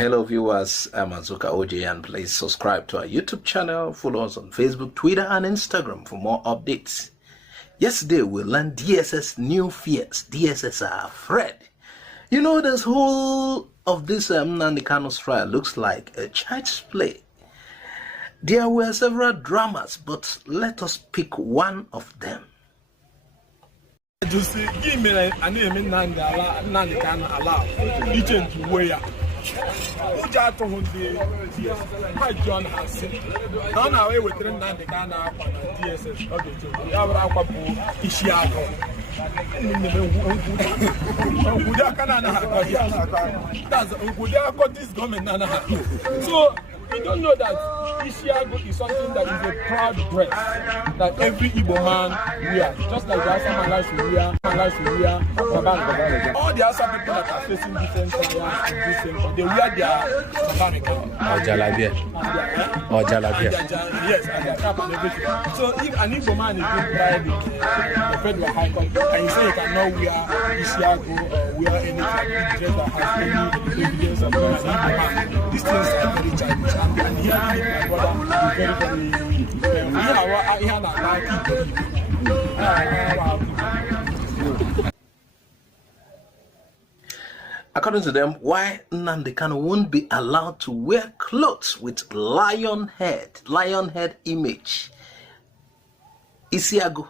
Hello viewers, I'm Azuka OJ, and please subscribe to our YouTube channel, follow us on Facebook, Twitter and Instagram for more updates. Yesterday we learned DSS new fears. DSS are afraid. You know, this whole of this NNAMDI Kanu's trial looks like a child's play. There were several dramas, but let us pick one of them. Just give me NNAMDI Kanu allow each and way. Uja to the quite John has seen. Now away with NNAMDI Kanu DSS. Okay, so we have our Ishiago. That's Unguda this government. So we don't know that Ishiago is something that is a proud dress that every Igbo man wears, just like the Asa man likes to wear, all the Asa people that are facing different trials, they wear their Jalabia. Or Jalabia. Yes, and their cap and everything. So if an Igbo man is being tried in the federal high court, and you say you cannot wear Ishiago or wear any dress that has any evidence of being an Igbo man, these things are very childish. And here my brother is very According to them, why NNAMDI Kanu won't be allowed to wear clothes with lion head image. Isiago,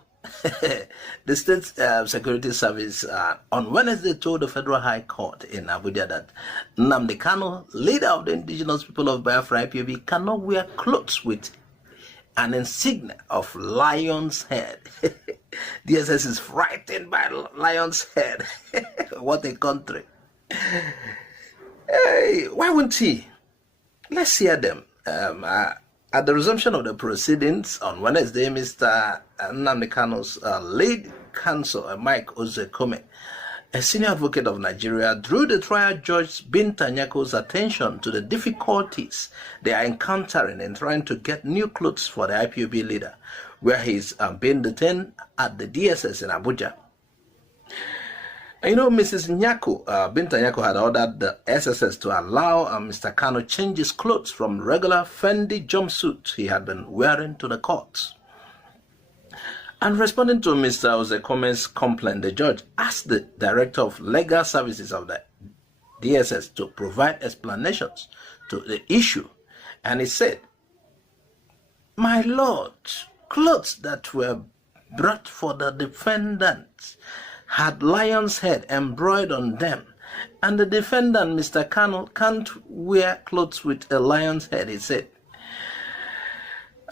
the State Security Service on Wednesday told the Federal High Court in Abuja that NNAMDI Kanu, leader of the indigenous people of Biafra IPOB, cannot wear clothes with an insignia of lion's head. DSS is frightened by lion's head. What a country. Hey, why won't he? Let's hear them. At the resumption of the proceedings on Wednesday, Mr. NNAMDI Kanu's lead counsel, Mike Ozekome, a senior advocate of Nigeria, drew the trial judge Binta Nyako's attention to the difficulties they are encountering in trying to get new clothes for the IPOB leader, where he's been detained at the DSS in Abuja. You know, Mrs. Nyako, Binta Nyako had ordered the SSS to allow Mr. Kanu change his clothes from regular Fendi jumpsuit he had been wearing to the courts. And responding to Mr. Ozekome's complaint, the judge asked the Director of Legal Services of the DSS to provide explanations to the issue. And he said, "My lord, clothes that were brought for the defendant had lion's head embroidered on them, and the defendant, Mr. Kanu, can't wear clothes with a lion's head," he said.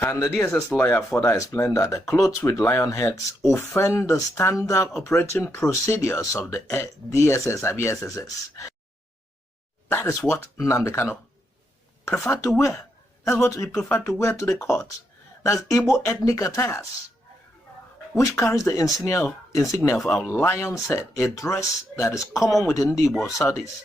And the DSS lawyer further explained that the clothes with lion heads offend the standard operating procedures of the DSS and SSS. That is what NNAMDI Kanu preferred to wear. That's what he preferred to wear to the court. That's Igbo ethnic attires, which carries the insignia of our lion's head, a dress that is common within the Igbo Southeast.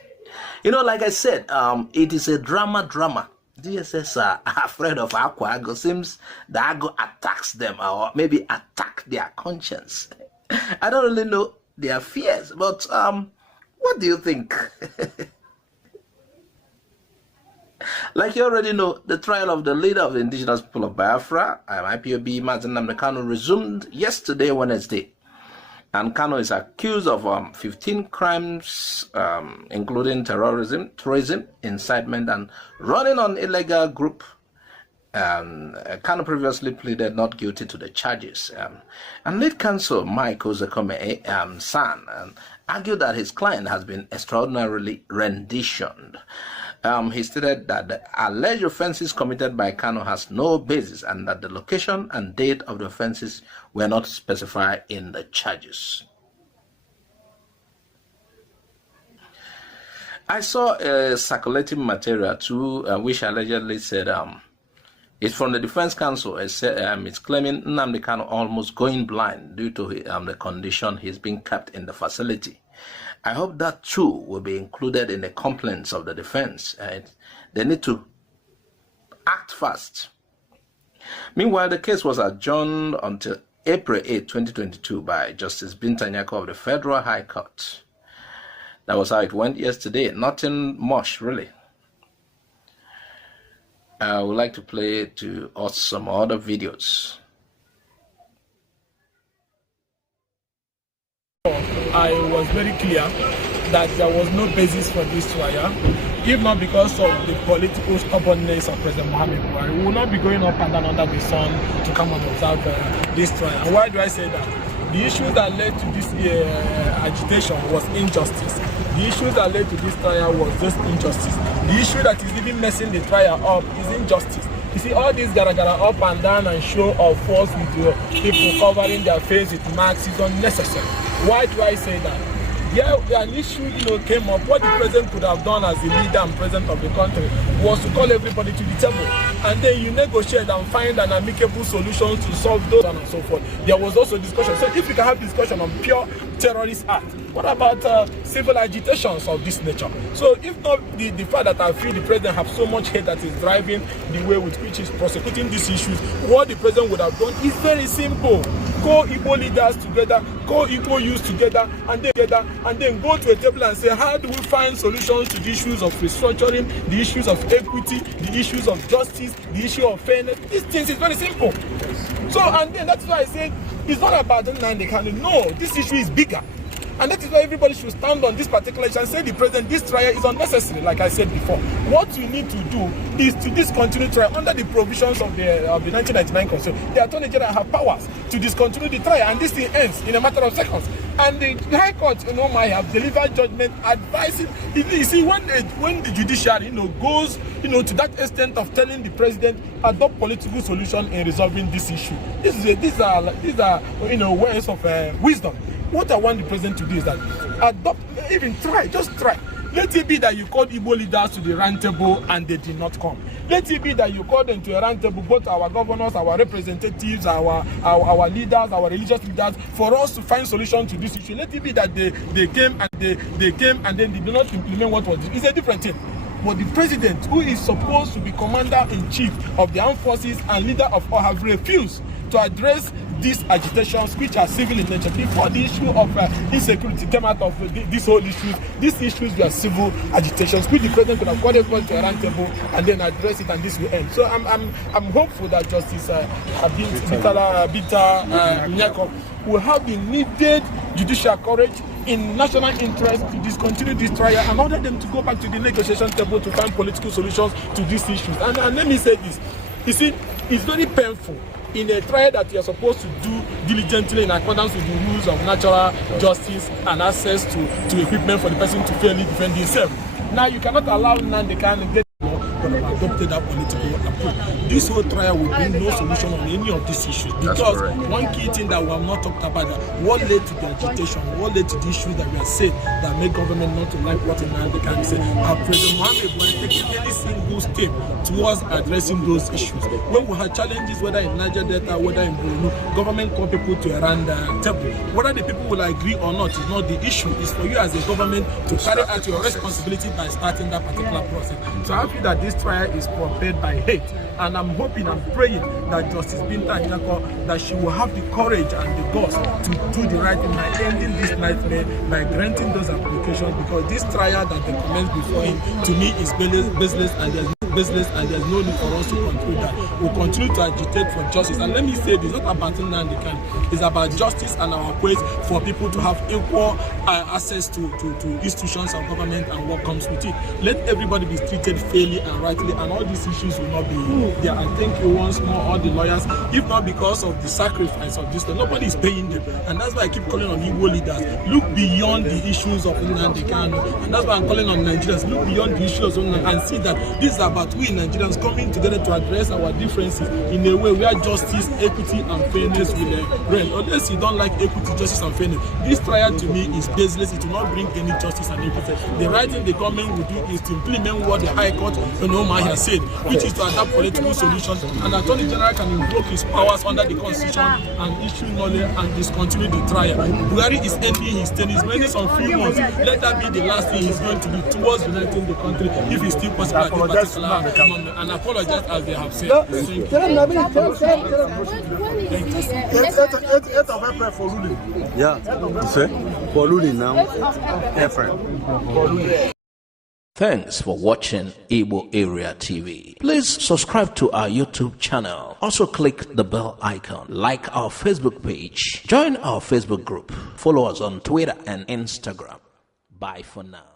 You know, like I said, it is a drama. DSS are afraid of Akwago. Seems the Ago attacks them or maybe attack their conscience. I don't really know their fears, but what do you think? Like you already know, the trial of the leader of the indigenous people of Biafra, IPOB, NNAMDI Kanu, resumed yesterday, Wednesday. And Kanu is accused of 15 crimes, including terrorism, incitement, and running an illegal group. Kanu previously pleaded not guilty to the charges. And lead counsel Mike Ozekome San argued that his client has been extraordinarily renditioned. He stated that the alleged offenses committed by Kanu has no basis and that the location and date of the offenses were not specified in the charges. I saw a circulating material too, which allegedly said it's from the defense counsel. It's claiming NNAMDI Kanu almost going blind due to the condition he's being kept in the facility. I hope that too will be included in the complaints of the defense. They need to act fast. Meanwhile, the case was adjourned until April 8, 2022 by Justice Binta Nyako of the Federal High Court. That was how it went yesterday. Nothing much, really. I would like to play to us some other videos. I was very clear that there was no basis for this trial, if not because of the political stubbornness of President Muhammad Buhari. We will not be going up and down under the sun to come and observe this trial. And why do I say that? The issue that led to this agitation was injustice. The issue that led to this trial was just injustice. The issue that is even messing the trial up is injustice. You see, all this gara up and down and show of force with people covering their face with masks is unnecessary. Why do I say that? Yeah, an issue came up. What the president could have done as the leader and president of the country was to call everybody to the table, and then you negotiate and find an amicable solution to solve those and so forth. There was also discussion. So if we can have discussion on pure terrorist act, what about civil agitations of this nature? So if not the fact that I feel the president have so much hate that is driving the way with which he's prosecuting these issues, what the president would have done is very simple. Call Igbo leaders together, call Igbo youth together, and then go to a table and say, how do we find solutions to the issues of restructuring, the issues of equity, the issues of justice, the issue of fairness? These things is very simple. So, and then that's why I said it's not about NNAMDI KANU. No, this issue is bigger. And that is why everybody should stand on this particular issue and say, the president, this trial is unnecessary, like I said before. What you need to do is to discontinue trial under the provisions of the 1999 Constitution. The Attorney General have powers to discontinue the trial, and this thing ends in a matter of seconds. And the High Court, might have delivered judgment advising. You see, when the judiciary, goes, to that extent of telling the president adopt political solution in resolving this issue, these are ways of wisdom. What I want the president to do is that adopt, even try, just try. Let it be that you called Igbo leaders to the round table and they did not come. Let it be that you called them to a round table, both our governors, our representatives, our leaders, our religious leaders, for us to find solution to this issue. Let it be that they came and then they did not implement what was. It's a different thing. But the president, who is supposed to be commander-in-chief of the armed forces and leader of all, have refused to address these agitations, which are civil in nature. Before the issue of insecurity came out of this whole issue, these issues were civil agitations, which the president could have called everyone to a round table and then address it, and this will end. So I'm hopeful that Justice Bita Nyako will have the needed judicial courage in national interest to discontinue this trial and order them to go back to the negotiation table to find political solutions to these issues. And let me say this, you see, it's very painful in a trial that you are supposed to do diligently in accordance with the rules of natural justice and access to equipment for the person to fairly defend himself. Now you cannot allow NNAMDI KANU get adopted that political approach. This whole trial will bring no solution on any of these issues, because one key thing that we have not talked about, what led to the agitation, what led to the issues that we have said that make government not to like what NNAMDI KANU said. President Muhammad Buhari taking any single step towards addressing those issues. When we had challenges, whether in Niger Delta, whether in Borno, government called people to a round table. Whether the people will agree or not is not the issue. It's for you as a government to carry out your responsibility by starting that particular process. So I feel that this trial is propelled by hate, and I'm hoping and praying that Justice Binta Nyako, that she will have the courage and the guts to do the right thing by ending this nightmare, by granting those applications, because this trial that they commenced before him, to me, is baseless, and there's no need for us to conclude that. We'll continue to agitate for justice. And let me say this, not about NNAMDI KANU, it's about justice and our quest for people to have equal access to institutions of government and what comes with it. Let everybody be treated fairly and rightly, and all these issues will not be there. And thank you once more, all the lawyers, if not because of the sacrifice of this, nobody is paying them. And that's why I keep calling on Igbo leaders, look beyond the issues of NNAMDI KANU. And that's why I'm calling on Nigerians, look beyond the issues of NNAMDI and see that this is about we Nigerians coming together to address our differences in a way where justice, equity, and fairness will reign. Unless you don't like equity, justice, and fairness, this trial to me is baseless. It will not bring any justice and equity. The right thing the government will do is to implement what the High Court has said, which is to adapt political solutions, and Attorney General can invoke his powers under the Constitution and issue knowledge and discontinue the trial. Buhari is ending his tenure. He's made some few months. Let that be the last thing he's going to do towards uniting the country, if it's still possible at this particular moment, and apologize as they have said. Thank you. 8th of April for ruling. Yeah, you say? For ruling now. April. For ruling. Thanks for watching Igbo Area TV. Please subscribe to our YouTube channel. Also click the bell icon. Like our Facebook page. Join our Facebook group. Follow us on Twitter and Instagram. Bye for now.